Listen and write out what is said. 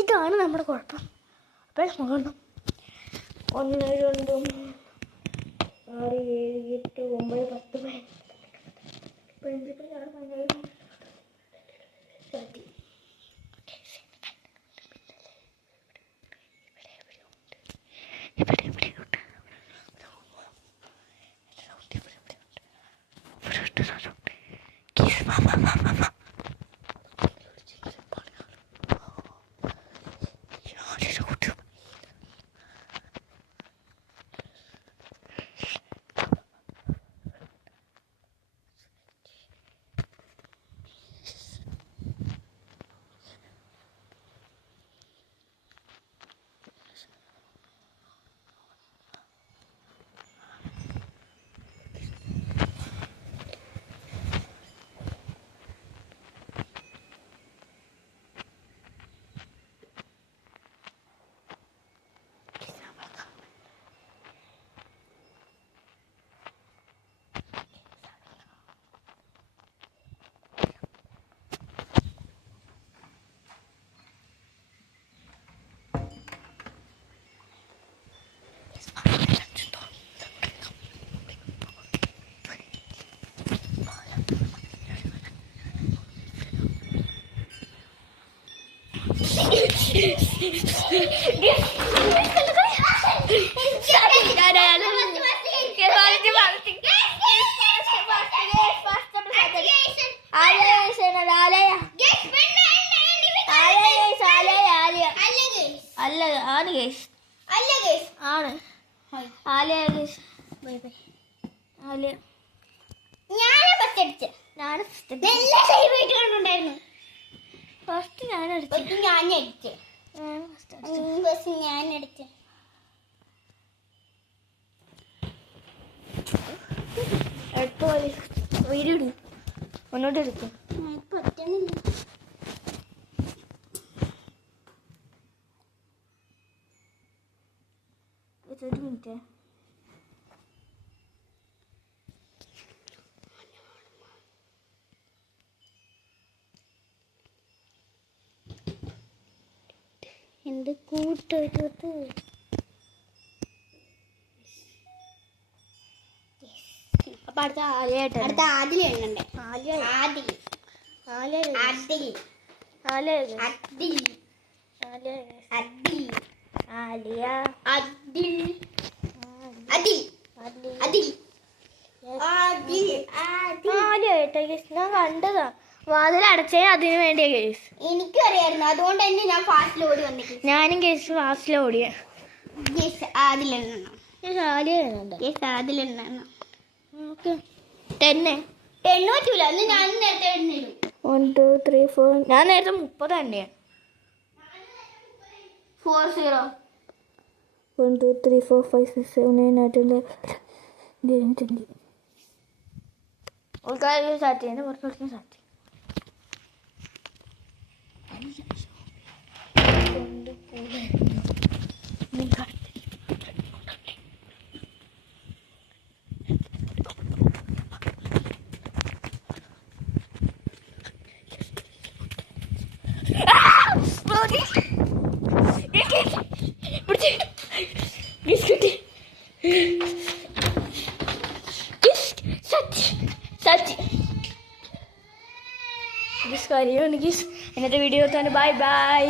ഇതാണ് നമ്മുടെ കുഴപ്പം. അപ്പോൾ നോക്കണം. 1 2 6 7 8 9 10 പ്രിൻസിപ്പൽ വീഡിയോ ഒന്നോട്ട് എടുക്കും. ഒരു മിനിറ്റ്. എൻ്റെ കൂട്ടുകാരത്ത് അപ്പൊ അടുത്ത ആദ്യമായിട്ട് അടുത്ത ആദിൽ എണ്ണണ്ടേ? ആദിൽ ആദിൽ ആദിൽ ആദിൽ ആദിൽ ആദിൽ ആലിയ അദിൽ അദിൽ അദിൽ ആദ്യമായിട്ടാ കേസ് ഞാൻ കണ്ടതാ. വാതിൽ അടച്ചേ അതിന് വേണ്ടിയാ കേസ്. എനിക്കും അറിയായിരുന്നു, അതുകൊണ്ട് തന്നെ ഞാൻ ഫാസ്റ്റിൽ ഓടി വന്നു. ഞാനും കേസ് ഫാസ്റ്റിൽ ഓടിയ. ഞാൻ നേരത്തെ 30 തന്നെയാ. 40 1 2 3 4 5 6 7 8 9 10 ഉൾക്കാര്യം സ്റ്റാർട്ട് ചെയ്യുന്നത് പുറത്ത് കളിക്കാൻ സ്റ്റാർട്ട് ചെയ്യും. ഇന്നത്തെ വീഡിയോ തന്നെ. Bye bye.